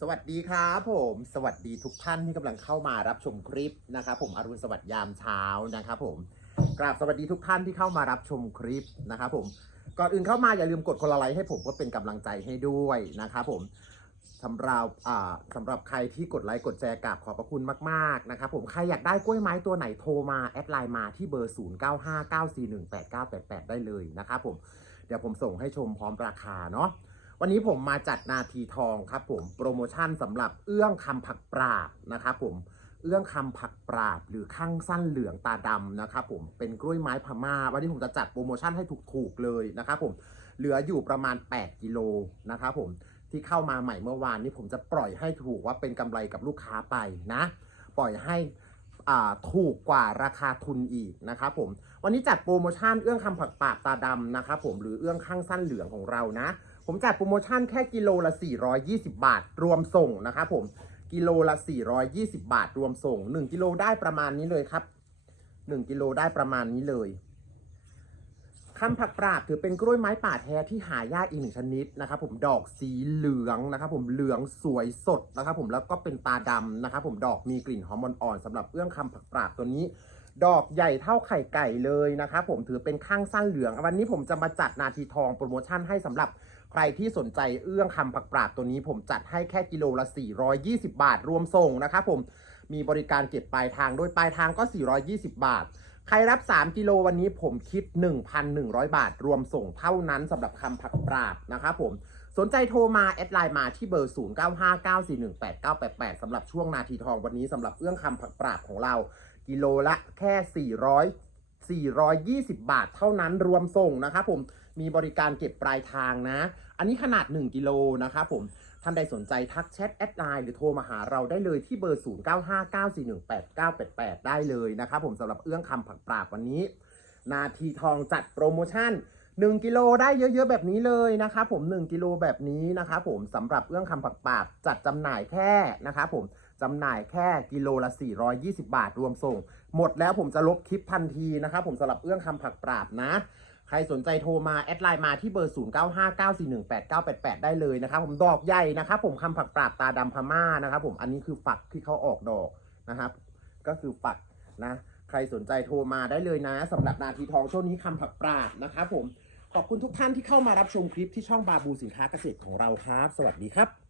สวัสดีครับผม สวัสดีทุกท่านที่กำลังเข้ามารับชมคลิปนะครับผมอรุณสวัสดิ์ยามเช้านะครับผมกราบสวัสดีทุกท่านที่เข้ามารับชมคลิปนะครับผมก่อนอื่นเข้ามาอย่าลืมกดคนละไลค์ให้ผมก็เป็นกำลังใจให้ด้วยนะครับผมสำหรับอ่าสำหรับใครที่กดไลค์กดแชร์กราบขอบพระคุณมากๆนะครับผมใครอยากได้กล้วยไม้ตัวไหนโทรมาแอดไลน์มาที่เบอร์ 0959418988 ได้เลยนะครับผมเดี๋ยวผมส่งให้ชมพร้อมราคาเนาะ วันนี้ผมมาจัดนาทีทองครับผมโปรโมชั่นสำหรับเอื้องคำผักปราบนะครับผมเอื้องคำผักปราบหรือข้างสั้นเหลืองตาดำนะครับผมเป็นกล้วยไม้พม่า วันนี้ผมจะจัดโปรโมชั่นให้ถูกๆเลยนะครับผมเหลืออยู่ประมาณ 8 กิโลนะครับผมที่เข้ามาใหม่เมื่อวานนี้ผมจะปล่อยให้ถูกว่าเป็นกำไรกับลูกค้าไปนะ ปล่อยให้ถูกกว่าราคาทุนอีกนะครับผมวันนี้จัดโปรโมชั่นเอื้องคำผักปราบตาดำนะครับผมหรือเอื้องข้างสั้นเหลืองของเรานะ ผมจัดโปรโมชั่นแค่กิโลละ 420 บาท รวมส่งนะครับผมกิโลละ 420 บาท รวมส่ง 1 กิโลได้ประมาณนี้เลยครับ 1 กิโลได้ประมาณนี้เลยคำผักปราบถือเป็นกล้วยไม้ป่าแท้ที่หายากอีกหนึ่งชนิดนะครับผมดอกสีเหลืองนะครับผมเหลืองสวยสดนะครับผมแล้วก็เป็นตาดำนะครับผมดอกมีกลิ่นหอมอ่อนๆสำหรับเอื้องคำผักปราบตัวนี้ ดอกใหญ่เท่าไข่ไก่เลยนะครับผมถือเป็นข้างสั้นเหลือง วันนี้ผมจะมาจัดนาทีทองโปรโมชั่นให้สำหรับ รที่สนใจเอื้องคำผักปราบตัวนี้ผมจัดให้แค่กิโลละ 420 บาท รวมส่งนะครับผมมีบริการเก็บปลายทางด้วยปลายทางก็ 420 บาท ใครรับ 3 กิโลวันนี้ผมคิด 1,100 บาท รวมส่งเท่านั้นสำหรับคำผักปราบนะครับผมสนใจโทรมา แอดไลน์มาที่เบอร์ 0959418988สำหรับช่วงนาทีทองวันนี้สำหรับเอื้องคำผักปราบของเรา กิโลละแค่ 400 420 บาทเท่านั้นรวมส่งนะครับผมมีบริการเก็บปลายทางนะ อันนี้ขนาด 1 กิโลนะครับผมท่านใดสนใจทักแชทแอดไลน์หรือโทรมาหาเราได้เลยที่เบอร์ 0959418988 ได้เลยนะครับผมสำหรับเอื้องคำผักปราบวันนี้ นาทีทองจัดโปรโมชั่น 1 กิโลได้เยอะๆแบบนี้เลยนะครับผม 1 กิโลแบบนี้นะครับผมสำหรับเอื้องคำผักปราบจัดจำหน่ายแค่นะครับผม จำหน่ายแค่กิโลละ 420 บาทรวมส่ง หมดแล้วผมจะลบคลิปทันทีนะครับผมสำหรับเอื้องคำผักปราบนะ ใครสนใจโทรมา แอดไลน์มาที่เบอร์ 0959418988 ได้เลยนะครับผมดอกใหญ่นะครับผมคำผักปราบตาดำพม่านะครับผมอันนี้คือฝักที่เขาออกดอกนะครับ ก็คือฝักนะ ใครสนใจโทรมาได้เลยนะสำหรับนาทีทองช่วงนี้คำผักปราบนะครับผมขอบคุณทุกท่านที่เข้ามารับชมคลิปที่ช่องบาบูสินค้าเกษตรของเราครับ สวัสดีครับ